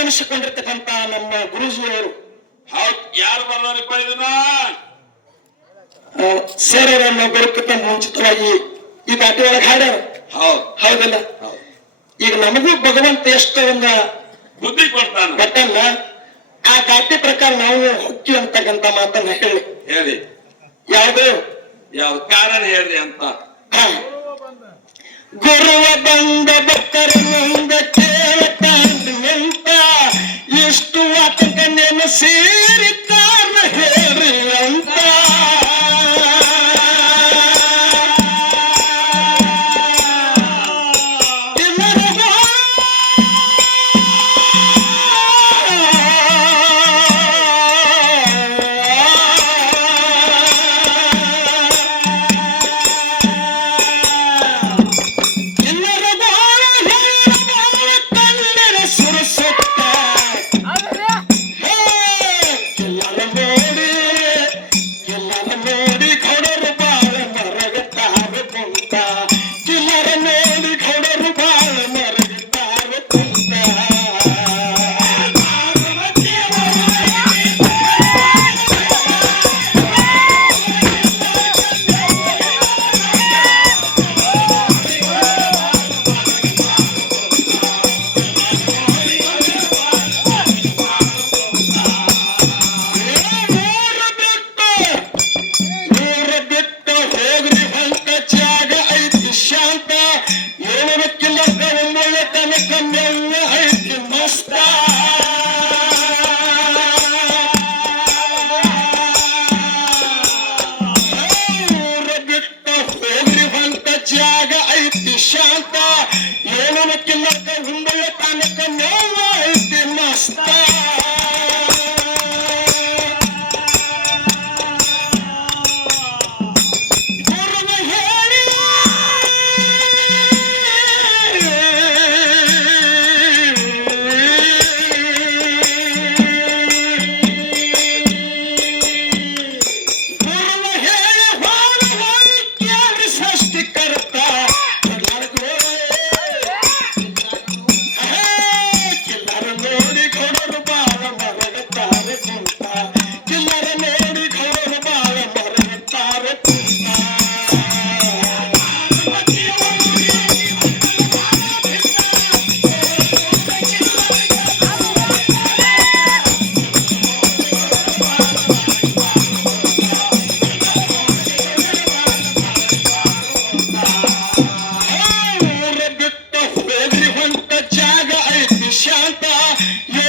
ಅನಿಸಿಕೊಂಡಿರ್ತಕ್ಕಂತ ನಮ್ಮ ಗುರುಜಿಯವರು ಯಾರು ಬರ್ದಾರಪ್ಪ ಇದನ್ನ ಸರ್ ಅವರನ್ನು ಬರೋಕ್ಕಿಂತ ಮುಂಚಿತವಾಗಿ ಈ ದಾಟಿ ಒಳಗೆ ಹಾಡ್ಯಾರ. ಹೌದಲ್ಲ? ಈಗ ನಮಗೂ ಭಗವಂತ ಎಷ್ಟು ಒಂದು ಬುದ್ಧಿ ಕೊಡ್ತಾನ ಬಟ್ಟಲ್ಲ, ಆ ದಾಟಿ ಪ್ರಕಾರ ನಾವು ಹೊಕ್ಕಿ ಅಂತಕ್ಕಂತ ಮಾತನ್ನ ಹೇಳಿ ಯಾವುದು ಯಾವ್ದು ಕಾರಣ ಹೇಳ್ರಿ ಅಂತ. ಗುರುವ ಬಂದ ಭಕ್ತರ ಮುಂದ ಕೇಳ್ತಾಂತ ನಿಂತ ಎಷ್ಟು ಆತಂಕ ನೆನಸೇರಿ ಕಾರಣ ಹೇಳ್ರಿ ಅಂತ.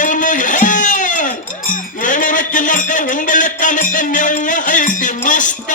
ಅವನು ಏಳೂರ ಕಿಲ್ಲಕ್ಕ ಒಂಬಳೆ ಕಾಲಕ್ಕ ಮೇವ ಐತಿ ಮಸ್ತ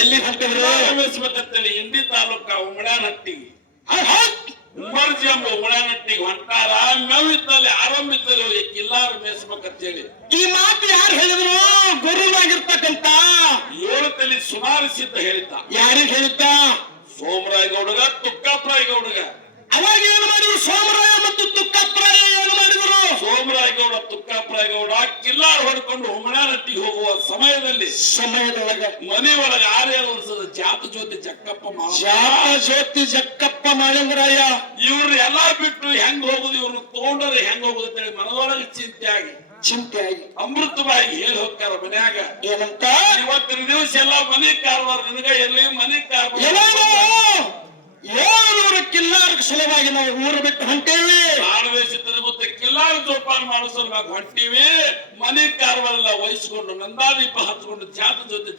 ಎಲ್ಲಿ ಹೊಂಟಿದ್ರು ಇಂಡಿ ತಾಲೂಕ ಉಮಳನಟ್ಟಿ ಉಮರ್ಜಿ ಎಂಬ ಉಮಳನಟ್ಟಿಗೆ ಹೊಂಟಾರ ಮೇವಿದ್ದಲ್ಲಿ ಆರಂಭಿದ್ದಲ್ಲಿ ಕಿಲ್ಲಾರ ಮೇಯಿಸ್ಬೇಕಂತೇಳಿ ಈ ಮಾತು ಯಾರು ಹೇಳಿದ್ರು? ಗುರುವಾಗಿರ್ತಕ್ಕಂತ 7 ತಲೆ ಸುಮಾರಿಸಿದ್ದ ಹೇಳಿದ್ದ. ಯಾರಿಗೆ ಹೇಳಿದ್ದ? ಸೋಮರಾಯ ಗೌಡಗ ತುಕ್ಕಪ್ರಾಯ ಗೌಡಗ. ಅವಾಗ ಏನು ಮಾಡಿದ್ರು? ಸೋಮರಾಯ ಮತ್ತು ತುಕ್ಕಪ್ರಾಯ ಏನು ಮಾಡಿದ್ರು? ಸೋಮರಾಯ ಗೌಡ ತುಕ್ಕಪ್ರಾಯ ಗೌಡ ಕಿಲ್ಲಾರ ಹೊಡ್ಕೊಂಡು ಹುಮಳನಟ್ಟಿಗೆ ಹೋಗುವ ಸಮಯದೊಳಗ ಮನೆ ಒಳಗ 6-7 ವರ್ಷದ ಜಾತ ಜ್ಯೋತಿ ಜಕ್ಕಪ್ಪ ಮಾಳಿಂಗರಾಯ ಇವ್ರು ಎಲ್ಲಾ ಬಿಟ್ಟು ಹೆಂಗ್ ಹೋಗುದು, ಇವ್ರನ್ನ ತಗೊಂಡ್ರೆ ಹೆಂಗ್ ಹೋಗುದು ಅಂತೇಳಿ ಮನದೊಳಗೆ ಚಿಂತೆಯಾಗಿ ಅಮೃತವಾಗಿ ಹೇಳಿ ಹೋಗ್ತಾರ ಮನ್ಯಾಗ. ಏನಂತ? ಇವತ್ತಿನ ದಿವಸ ಎಲ್ಲ ಮನೆ ಕಾರವಾರ ನಿನಗ ಎಲ್ಲಿ ಮನೆ ಕಾರವಾರ 700 ಕಿಲ್ಲಾರ ಸಲುವಾಗಿ ನಾವು ಊರು ಬಿಟ್ಟು ಹೊಂಟೇವಿ. ಆಳ್ವೇಸಿದ್ರೆ ಗೊತ್ತೆ ಕಿಲ್ಲಾರ ಜೋಪಾನ ಮಾಡೋ ಸಲುವಾಗಿ ಹೊಂಟೀವಿ. ಮನೆ ಕಾರವಾರ ವಹಿಸಿಕೊಂಡು ನಂದಾದೀಪ ಹಚ್ಕೊಂಡು ಜಾತ ಜೊತೆ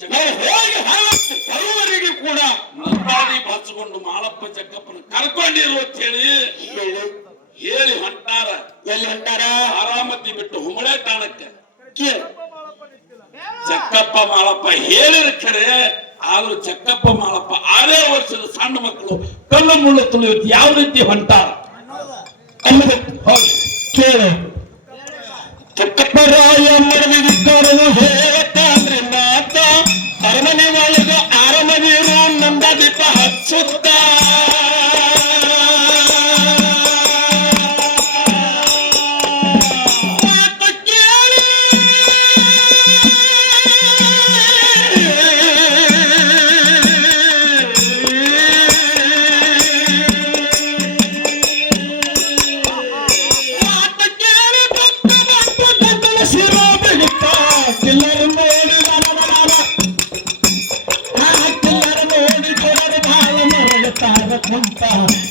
ಬರುವವರೆಗೆ ಕೂಡ ನಂದಾದೀಪ ಹಚ್ಕೊಂಡು ಮಾಳಪ್ಪ ಜಕ್ಕಪ್ಪನ ಕರ್ಕೊಂಡಿರು ಅಂತ ಹೇಳಿ ಹೊಂಟಾರ. ಎಲ್ಲಿ ಹೊಂಟಾರ? ಬಾರಾಮತಿ ಬಿಟ್ಟು ಹುಮಳೆ ತಾಣಕ್ಕೆ. ಜಕ್ಕಪ್ಪ ಮಾಳಪ್ಪ ಹೇಳಿದ ಖರೆ, ಆದ್ರೂ ಜಕ್ಕಪ್ಪ ಮಾಳಪ್ಪ 6 ವರ್ಷದ ಸಣ್ಣ ಮಕ್ಕಳು ಕಲ್ಲು ಮುಳ್ಳು ತುಳಿಯುತ್ತೆ ಯಾವ ರೀತಿ ಹೊಂಟಾರ ಹೋಗಿ ಕೇಳು. ತುಕ್ಕಪ್ಪರಾಯ ಮರವಿದ್ದರು ಹೇಳ್ತಾನ್ರಿ ಮಾತ, ಅರಮನೆ ಒಳಗ ಅರಮನೆಯರು ನಂದಾದೀಪ ಹಚ್ಚುತ್ತ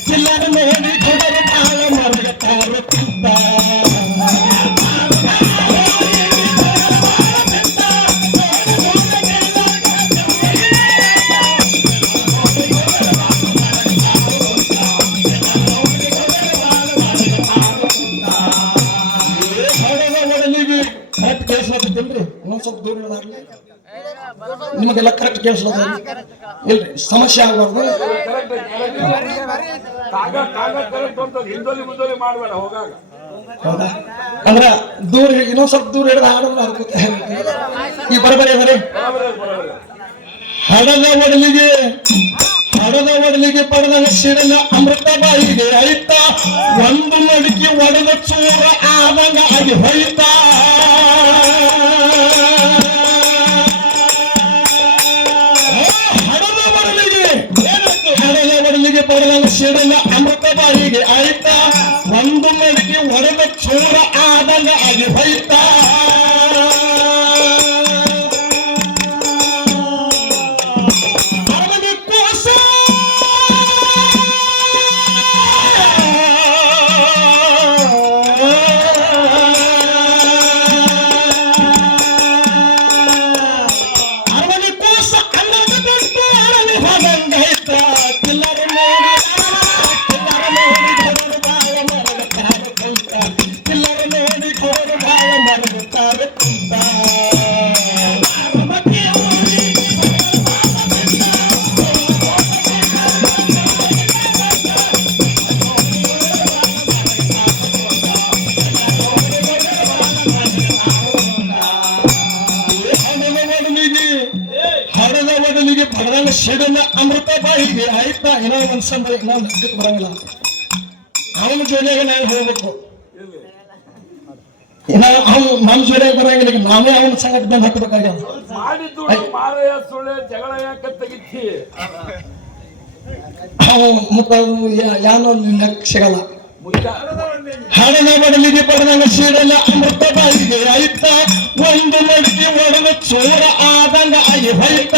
ಕಿಲ್ಲರ ನೋಡಿ ಕೊಡರು ಬಾಳ ಮರಗತಾರ ಕುಂತ. ದೂರ ಇಡೋದಾಗ್ಲಿ ನಿಮಗೆಲ್ಲ ಕರೆಕ್ಟ್ ಕೇಳಿಸೋದ ಇಲ್ರಿ ಸಮಸ್ಯೆ ಆಗ್ಬಾರ್ದು. ಹೌದಾ ಅಂದ್ರ ದೂರ ಇನ್ನೊಂದ್ ಸ್ವಲ್ಪ ದೂರ ಹಿಡಿದ ಹಾಡೋದು ಅದ್ಭುತ ಈ ಬರಬರಿ ಅದರಿ. ಹಡದ ಒಡಲಿಗೆ ಪಡೆದ ಸಿಡಲ ಅಮೃತ ಬಾಯಿಗೆ ಐತ ಒಂದು ಮಡಿಕೆ ಒಡೆದ ಚೂರ ಆದಂಗ ಆಗಿ ಹೊಯ್ತ. ಹಡದ ಒಡಲಿಗೆ ಪಡೆದ ಸಿಡಲ ಅಮೃತ ಬಾಯಿಗೆ ಐತ ಒಂದು ಮಡಿಕೆ ಒಡೆದ ಚೂರ ಆದಂಗ ಆಗಿ ಹೊಯ್ತ. ಬಡದಂಗ ಸಿಡಲ ಅಮೃತ ಬಾಯಿಗೆ ಆಯ್ತಾ ಏನೋ ಮನ್ಸಂದ್ರೆ ನಾವು ನಡ್ಯಕ್ಕೆ ಬರಂಗಿಲ್ಲ. ಅವನ ಜೊತೆಗೆ ನಾವು ಹೋಗ್ಬೇಕು. ಅವ್ನು ನಮ್ಮ ಜೊತೆಗೆ ಬರಂಗಿಲ್ಲ. ನಾವೇ ಅವನ ಸಂಗಟ ಬಂದು ಹತ್ತಬೇಕಾಗ್ಯದ. ಯಾನೋ ಲೆಕ್ಕ ಸಿಗಲ್ಲ. ಹಡದ ಬಡಲಿಗೆ ಪಡೆದಂಗ ಸಿಡಲ ಅಮೃತ ಬಾಯಿಗೆ ಆಯ್ತ ಒಂದು ಮಡಿಕೆ ಒಡೆದ ಚೋರ ಆದಂಗ ಆಗಿ ಹೊಯ್ತ.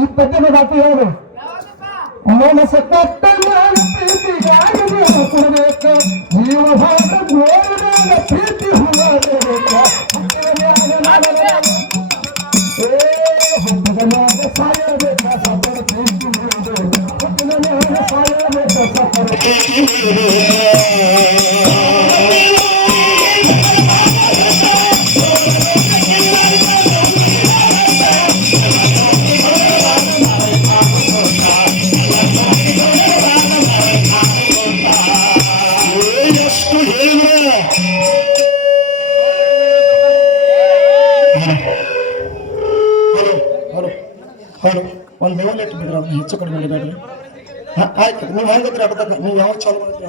ಈ ಪದ್ಯದ ಮಾತು ಹೇಳು. ಮನಸ ಕೊಟ್ಟ ಪ್ರೀತಿಗಾಗಬೇಕು ಜೀವ ಭಾಗ ನೋಡಿದಾಗ ಪ್ರೀತಿ ಹುಡುಗ ಸಾಯಬೇಕ ಸಫಲ ಪ್ರೀತಿ ಸಾಯಬೇಕ ಸಫಲ ಹೌದು ಒಂದು ಲೆವೆಲ್ ಇಟ್ಬಿಡ್ರಿ ಅವ್ನು ಹೆಚ್ಚು ಕಡಿಮೆ ಮಾಡಿಬೇಡ್ರಿ. ಆಯ್ತು ನೀವು ಹೆಂಗತ್ರಿ ಆಟದಾಗ ನೀವು ಯಾವಾಗ ಚಾಲು ಮಾಡಿದ್ರಿ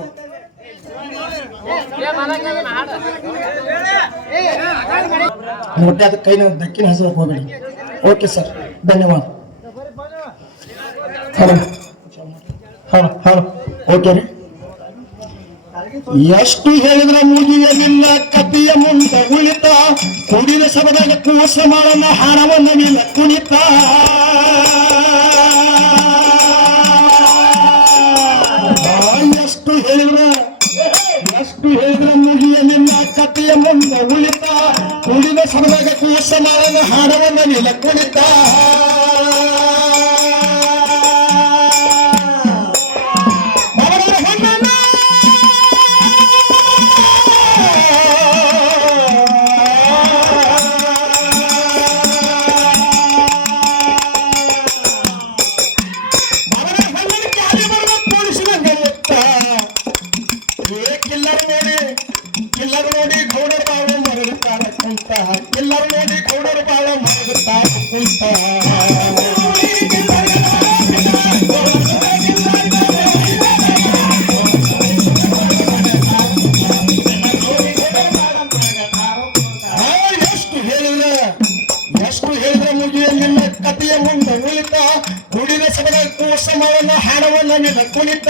ಒಟ್ಟೆ ಅದಕ್ಕೆ ಕೈನ ದಕ್ಕಿನ ಹಸಕ್ಕೆ ಹೋಗ್ಬೇಡಿ. ಓಕೆ ಸರ್ ಧನ್ಯವಾದ. ಹಲೋ ಹಲೋ ಹಲೋ ಓಕೆ ರೀ. ಎಷ್ಟು ಹೇಳಿದ್ರ ಮುಗಿಯಲಿಲ್ಲ ಕತಿಯ ಮುಂದ ಉಳಿತ ಕುಡಿದ ಸಭದಾಗ ಕೂಸ ಮಾಡನ ಹಣವನ್ನ ನಿಲ್ಲ ಕುಣಿತ. ಎಷ್ಟು ಹೇಳಿದ್ರ ಮುಗಿಯಲಿಲ್ಲ ಕತಿಯ ಮುಂದ ಉಳಿತ ಕುಡಿದ ಸಭದಾಗ ಕೂಸ ಮಾಡನ ಹಣವನ್ನ ನಿಲ್ಲ ಕುಣಿತ. ಎಲ್ಲರೂ ನೋಡಿ ಗೌಡರ ಬಾಳ ಮರಗುತ್ತಾರೆ ಕುಂತ. ಎಲ್ಲರೂ ನೋಡಿ ಗೌಡರ ಬಾಳ ಮರಗುತ್ತಾರೆ ಕುಂತ. ಸಮವನ್ನ ಹಾಡವನ್ನ ನಿನ್ನ ಕುಣಿತ